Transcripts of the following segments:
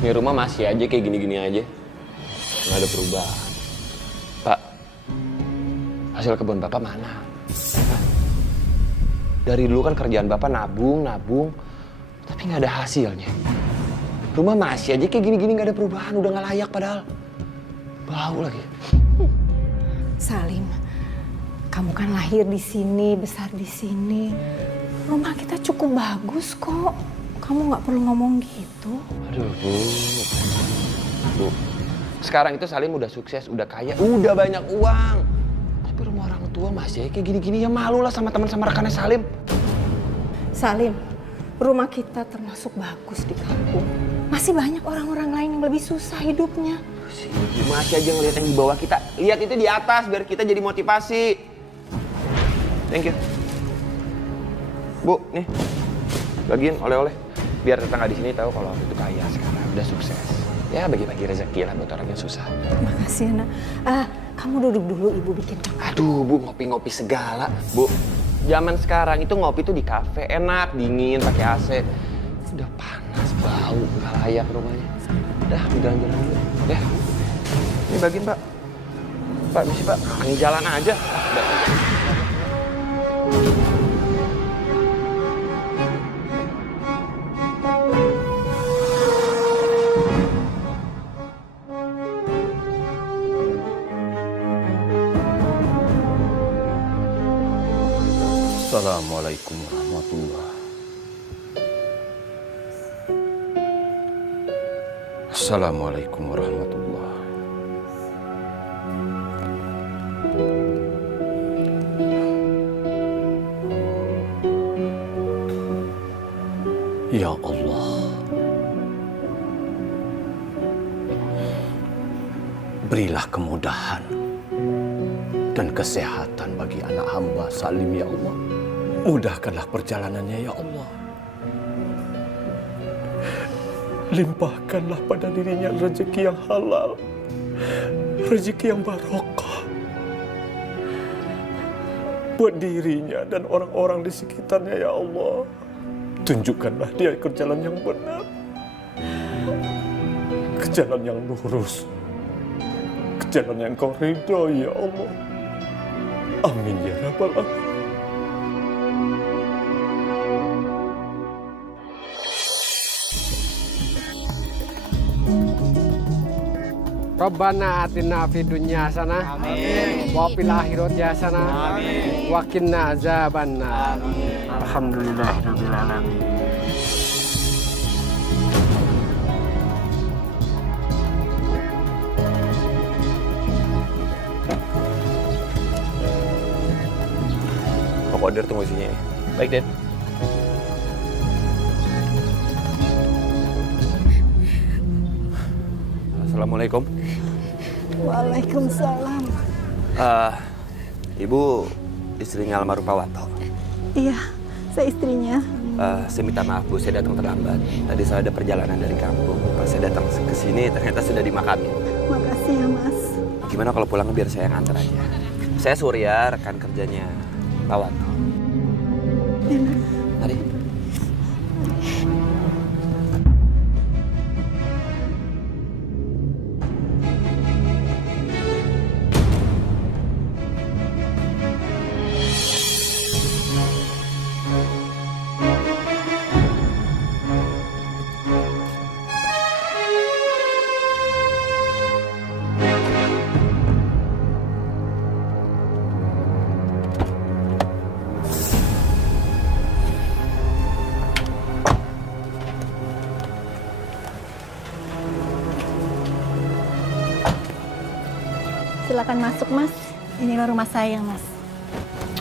Ini rumah masih aja kayak gini-gini aja. Nggak ada perubahan. Pak, hasil kebun Bapak mana? Hah? Dari dulu kan kerjaan Bapak nabung, tapi nggak ada hasilnya. Rumah masih aja kayak gini-gini nggak ada perubahan, udah nggak layak padahal. Bau lagi. Salim, kamu kan lahir di sini, besar di sini. Rumah kita cukup bagus kok. Kamu nggak perlu ngomong gitu. Aduh, Bu. Sekarang itu Salim udah sukses, udah kaya, udah banyak uang. Tapi rumah orang tua masih kayak gini-gini, ya malu lah sama teman sama rekannya Salim. Salim, rumah kita termasuk bagus di kampung. Masih banyak orang-orang lain yang lebih susah hidupnya. Masih aja ngeliat yang di bawah kita. Lihat itu di atas biar kita jadi motivasi. Thank you. Bu, nih. Bagiin oleh-oleh. Biar tetangga di sini tahu kalau aku itu kaya sekarang, udah sukses. Ya bagi-bagi rezeki lah buat orang yang susah. Makasih, Nak. Kamu duduk dulu, Ibu bikin. Aduh, Bu, ngopi-ngopi segala. Bu, zaman sekarang itu ngopi tuh di kafe, enak, dingin, pakai AC. Udah panas, bau, nggak layak rumahnya. Udah, jalan-jalan dulu. Ya, ini bagiin, Pak. Pak, misi Pak. Ini jalan aja. Udah. Assalamualaikum warahmatullahi. Assalamualaikum warahmatullahi. Ya Allah, berilah kemudahan dan kesehatan bagi anak hamba Salim ya Allah. Mudahkanlah perjalanannya ya Allah. Limpahkanlah pada dirinya rezeki yang halal, rezeki yang barokah. Buat dirinya dan orang-orang di sekitarnya ya Allah. Tunjukkanlah dia ke jalan yang benar, ke jalan yang lurus, ke jalan yang kau ridhoi ya Allah. Amin ya rabbal alamin. Rabbana atina fid dunya hasanah wa fil akhirati hasanah wa qina azabannar. Alhamdulillahirabbil alamin. Pak order tunggu sini ya. Baik, Den. Assalamualaikum. Waalaikumsalam. Ibu istrinya almarhum Pak Wanto. Iya, saya istrinya. Saya minta maaf Bu, saya datang terlambat. Tadi saya ada perjalanan dari kampung. Pas saya datang ke sini ternyata sudah dimakami. Makasih ya, Mas. Gimana kalau pulang biar saya yang antar aja. Saya Surya, rekan kerjanya Pak Wanto. Enak. Mari. Silakan masuk, Mas. Inilah rumah saya, Mas.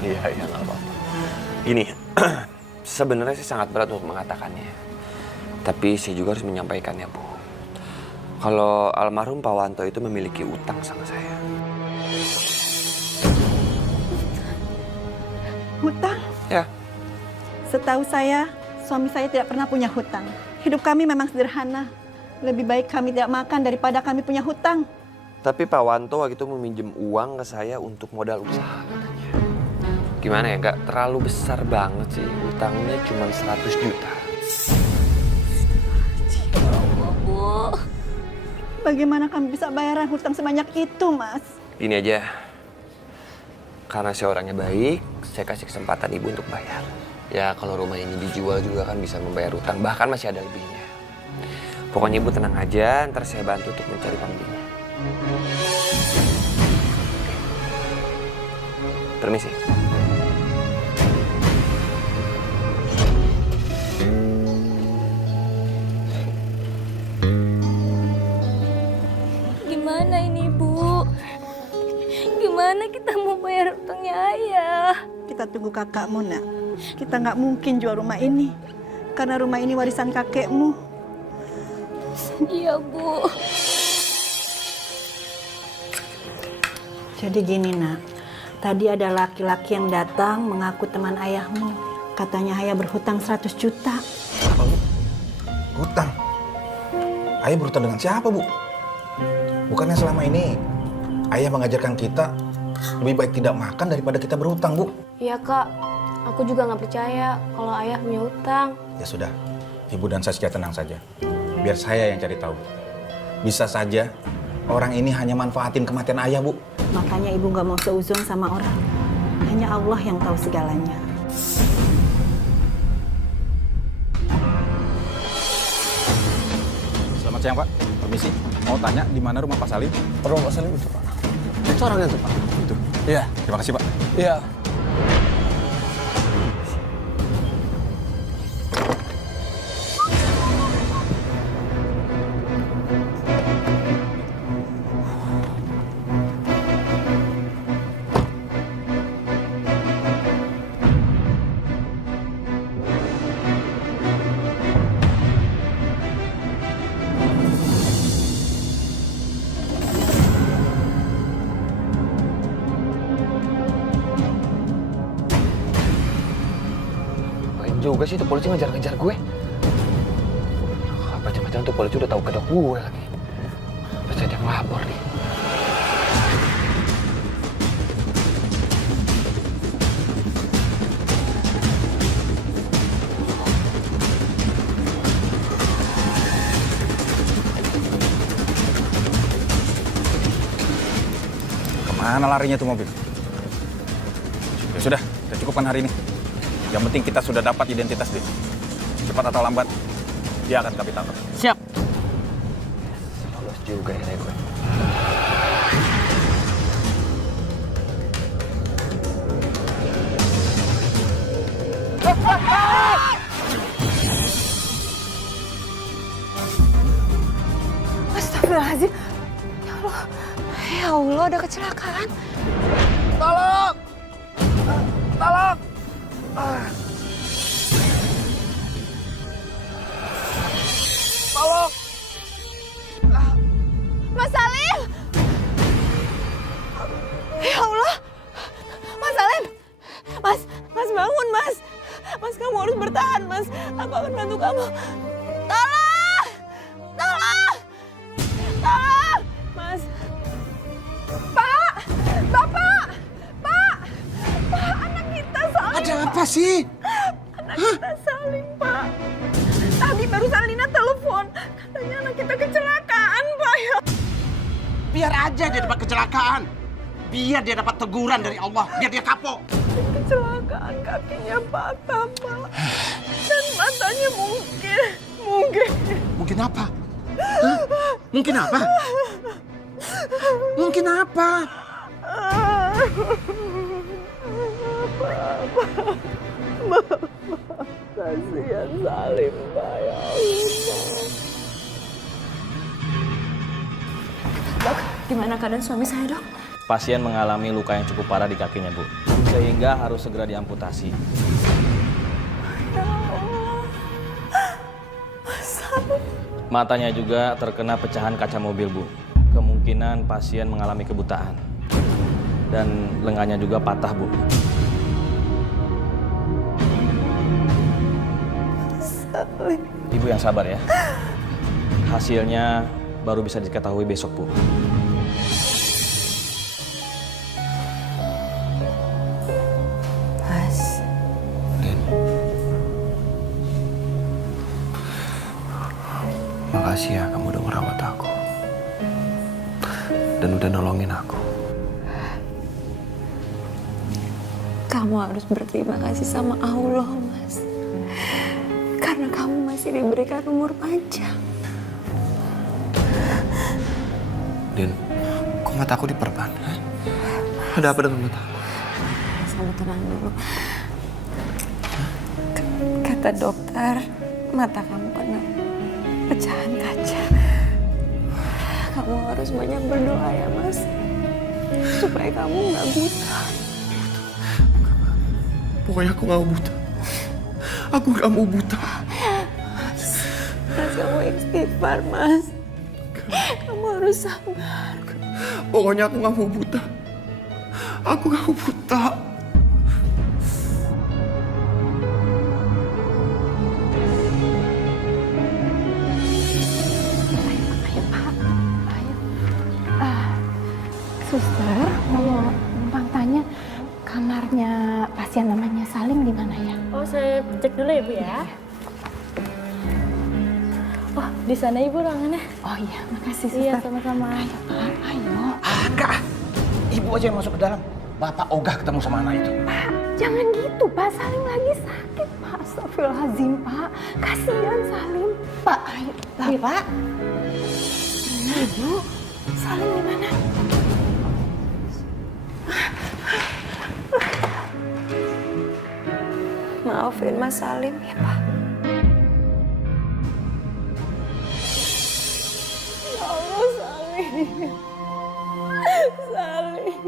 Iya, nggak apa-apa. Gini, sebenarnya saya sangat berat untuk mengatakannya. Tapi saya juga harus menyampaikannya, Bu. Kalau almarhum Pak Wanto itu memiliki utang sama saya. Hutang? Ya. Setahu saya, suami saya tidak pernah punya hutang. Hidup kami memang sederhana. Lebih baik kami tidak makan daripada kami punya hutang. Tapi Pak Wanto waktu itu meminjam uang ke saya untuk modal usaha katanya. Gimana ya, nggak terlalu besar banget sih. Utangnya cuma 100 juta. Ya Allah, Bu. Bagaimana kami bisa bayaran hutang sebanyak itu, Mas? Ini aja. Karena saya orangnya baik, saya kasih kesempatan ibu untuk bayar. Ya kalau rumah ini dijual juga kan bisa membayar hutang, bahkan masih ada lebihnya. Pokoknya ibu tenang aja, ntar saya bantu untuk mencari pembelinya. Permisi. Gimana ini, Bu? Gimana kita mau bayar utangnya ayah? Kita tunggu kakakmu, nak. Kita nggak mungkin jual rumah ini. Karena rumah ini warisan kakekmu. Iya, Bu. Jadi gini, nak. Tadi ada laki-laki yang datang mengaku teman ayahmu. Katanya ayah berhutang 100 juta. Apa, Bu? Hutang? Ayah berhutang dengan siapa, Bu? Bukannya selama ini ayah mengajarkan kita lebih baik tidak makan daripada kita berhutang, Bu? Iya, Kak. Aku juga nggak percaya kalau ayah punya hutang. Ya sudah, Ibu dan Saskia tenang saja. Biar saya yang cari tahu. Bisa saja orang ini hanya manfaatin kematian ayah, Bu. Makanya ibu nggak mau seuzon sama orang. Hanya Allah yang tahu segalanya. Selamat siang, Pak. Permisi, mau tanya di mana rumah Pak Salim? Rumah Pak Salim itu, Pak. Itu orangnya tuh, Pak. Itu. Iya. Terima kasih, Pak. Iya. Juga sih tuh polisi ngejar-ngejar gue. Apa jangan-jangan tuh polisi udah tahu kedok gue lagi. Pasti ada yang lapor nih. Kemana larinya tuh mobil? Ya sudah, kita cukupkan hari ini. Yang penting kita sudah dapat identitas dia. Cepat atau lambat, dia akan kami tangkap. Siap. Lolos juga ya gue. Astagfirullahaladzim. Ya Allah, ada kecelakaan. Tolong! Tolong! Tolong! Mas Salim! Ya Allah! Mas Salim! Mas bangun, Mas! Mas, kamu harus bertahan, Mas. Aku akan bantu kamu. Tolong! Tolong! Tolong! Mas! Pak! Bapak! Pak! Pak, anak kita Salim! Ada apa sih? Anak kita Salim, Pak. Tadi barusan Lina telepon. Katanya anak kita kecelakaan, Pak. Ya. Biar aja dia dapat kecelakaan. Biar dia dapat teguran dari Allah. Biar dia kapok. Kecelakaan, kakinya patah, Pak. Dan matanya mungkin. Mungkin apa? Hah? Mungkin apa? Mungkin apa? Kasihan Salim, Pak. Ya Allah. Dok, gimana keadaan suami saya, Dok? Pasien mengalami luka yang cukup parah di kakinya, Bu. Sehingga harus segera diamputasi. Ya Allah. Salim. Matanya juga terkena pecahan kaca mobil, Bu. Kemungkinan pasien mengalami kebutaan. Dan lengannya juga patah, Bu. Salim. Ibu yang sabar ya. Hasilnya baru bisa diketahui besok, Bu. Mas. Makasih ya kamu udah ngerawat aku. dan udah nolongin aku. Kamu harus berterima kasih sama Allah, Mas. Karena kamu masih diberikan umur panjang. Din, kok mata aku diperban? Ada apa dengan mata aku? Sama tenang dulu. Kata dokter, mata kamu kena pecahan kaca. Kamu harus banyak berdoa ya, Mas. Supaya kamu nggak buta. Pokoknya aku gak mau buta. Aku gak mau buta. Mas, kamu istighfar, Mas. Kamu harus sabar. Pokoknya aku gak mau buta. Aku gak mau buta. Suster, mau numpang tanya kamarnya pasien namanya Salim di mana ya? Oh, saya cek dulu ya, Bu ya. Oh, di sana Ibu ruangannya. Oh iya, makasih suster. Iya, sama-sama. Ayo, Pak, ayo. Enggak. Ibu aja yang masuk ke dalam. Bapak ogah ketemu sama anak itu. Pak, jangan gitu, Pak. Salim lagi sakit, Pak. Astagfirullahaladzim, Pak. Kasihan Salim. Pak, ayo. Lah, Pak. Mana Ibu? Salim di mana? Maafin Mas Salim ya, Pak. Ya Allah, Salim. Salim.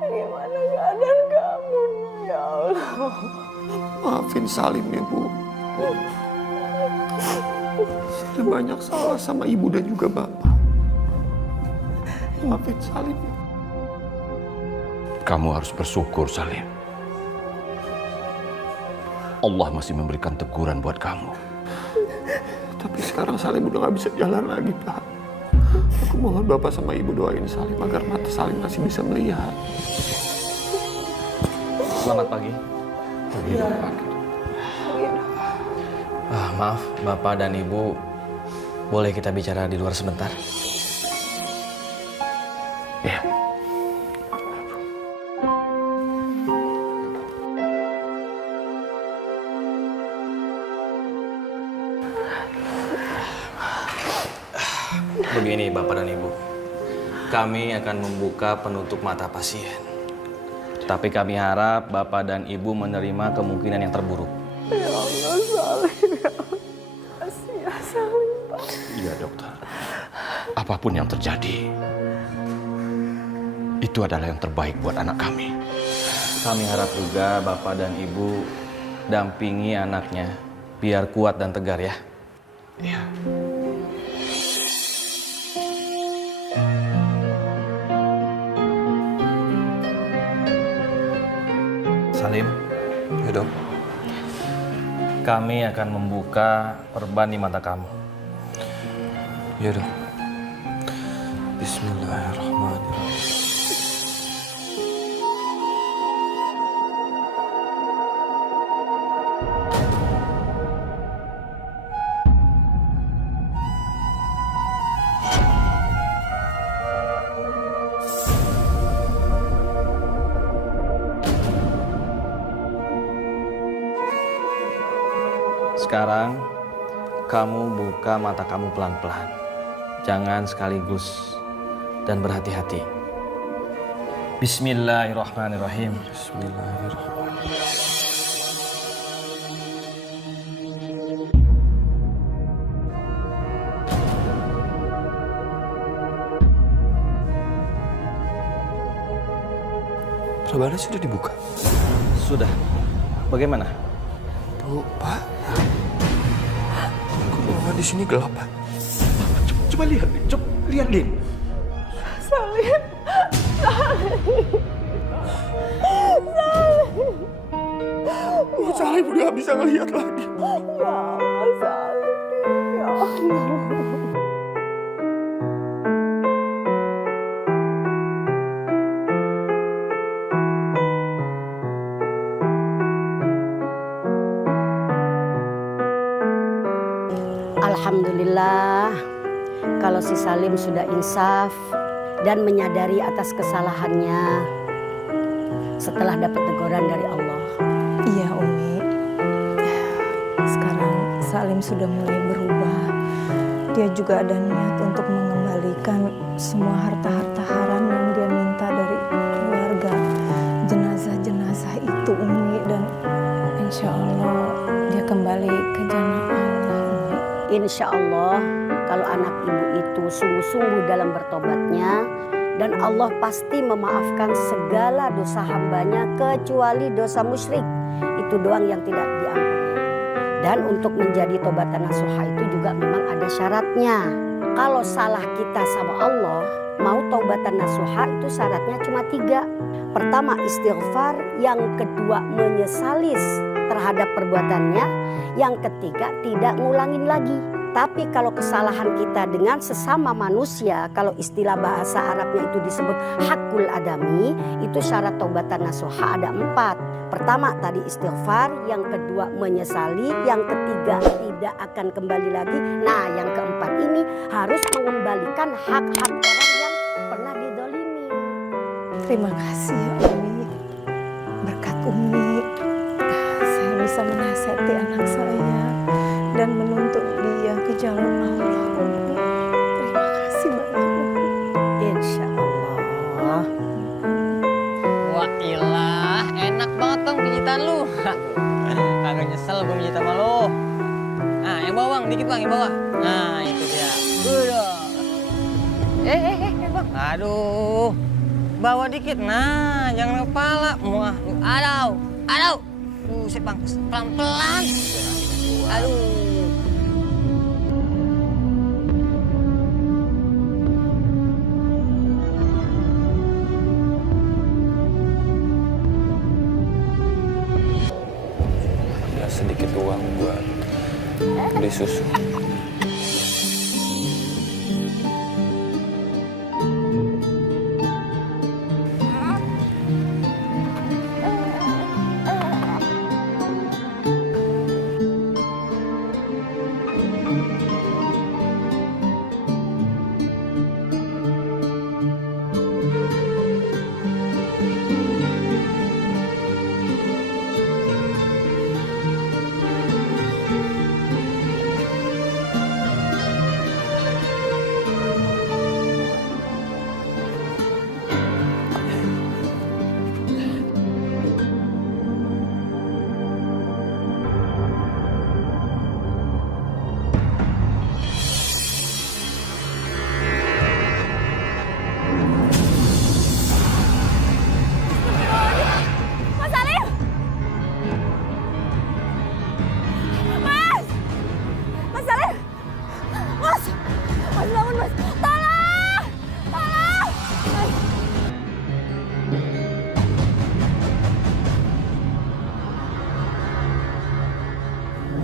Gimana keadaan kamu, ya Allah? Maafin Salim ya, Bu. Saya banyak salah sama ibu dan juga bapak. Maafin Salim. Kamu harus bersyukur, Salim. Allah masih memberikan teguran buat kamu. Tapi sekarang Salim udah gak bisa jalan lagi, Pak. Aku mohon Bapak sama Ibu doain Salim agar mata Salim masih bisa melihat. Selamat pagi. Pagi, Dok. Pagi. Maaf, Bapak dan Ibu, boleh kita bicara di luar sebentar? Ya. Begini Bapak dan Ibu, kami akan membuka penutup mata pasien. Tapi kami harap Bapak dan Ibu menerima kemungkinan yang terburuk. Ya Allah, Salim. Ya Allah. Kasihan Salim, Pak. Iya, dokter. Apapun yang terjadi, itu adalah yang terbaik buat anak kami. Kami harap juga Bapak dan Ibu dampingi anaknya biar kuat dan tegar ya. Iya. Salim, Ya, Dok. kami akan membuka perban di mata kamu. Ya, Dok. Bismillahirrahmanirrahim. Sekarang kamu buka mata kamu pelan-pelan. Jangan sekaligus dan berhati-hati. Bismillahirrahmanirrahim. Bismillahirrahmanirrahim. Perbannya sudah dibuka. Sudah. Bagaimana? Bu, Pak. Kok di sini gelap, Pak? Coba lihat, coba lihat, Din. Salim. Oh, Salim udah gak bisa ngelihat lagi. Ya Allah, Salim. Ya Allah. Alhamdulillah, kalau si Salim sudah insaf dan menyadari atas kesalahannya setelah dapat teguran dari Allah. Iya Umi, sekarang Salim sudah mulai berubah. Dia juga ada niat untuk mengembalikan semua harta-harta haram yang dia minta dari keluarga jenazah-jenazah itu Umi, dan insya Allah dia kembali ke jannah Allah Umi. Insya Allah kalau anak ibu itu sungguh-sungguh dalam bertobatnya, dan Allah pasti memaafkan segala dosa hambanya kecuali dosa musyrik. Itu doang yang tidak diampuni. Dan untuk menjadi tobatan nasuha itu juga memang ada syaratnya. Kalau salah kita sama Allah, mau taubatan nasuha itu syaratnya cuma 3. Pertama istighfar, yang kedua menyesali terhadap perbuatannya, yang ketiga tidak ngulangin lagi. Tapi kalau kesalahan kita dengan sesama manusia, kalau istilah bahasa Arabnya itu disebut hakul adami, itu syarat taubatan nasuha ada 4. Pertama tadi istighfar, yang kedua menyesali, yang ketiga tidak akan kembali lagi. Nah yang keempat ini harus mengembalikan hak-hak orang yang pernah didolimi. Terima kasih ya Umi. Berkat Umi, saya bisa menasihati anak saya dan menuntut dia ke jalan Allah Umi. Terima kasih banyak Umi. Insya Allah. Wah ilah, enak banget bang pijitan lu. Kagak nyesel gue pijit sama lu. Nah yang bawah bang, dikit bang yang bawah. Nah itu dia. Udah. Bang. Aduh. Bawa dikit. Nah jangan kepala. Wah, aduh. Buset bang, pelan-pelan. Aduh. Sedikit uang buat beli susu.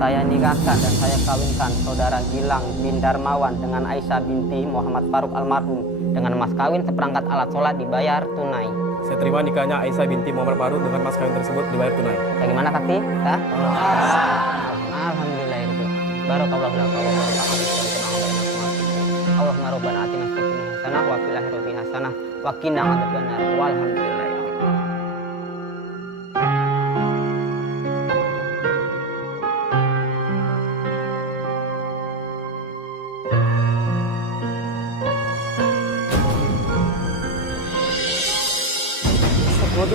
Saya nikahkan dan saya kawinkan saudara Gilang bin Darmawan dengan Aisyah binti Muhammad Faruk almarhum dengan mas kawin seperangkat alat sholat dibayar tunai. Saya terima nikahnya Aisyah binti Muhammad Faruk dengan mas kawin tersebut dibayar tunai. Bagaimana saksi? Alhamdulillah. Barakallahu laka wa Allahumma rabbana atina fid dunya hasanah wa fil akhirati hasanah wa qina adzabannar. Walhamdulillah.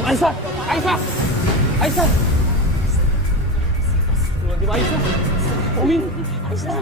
Aisyah! Aisyah! Aisyah! Aisyah! Aisyah! Umin! Aisyah!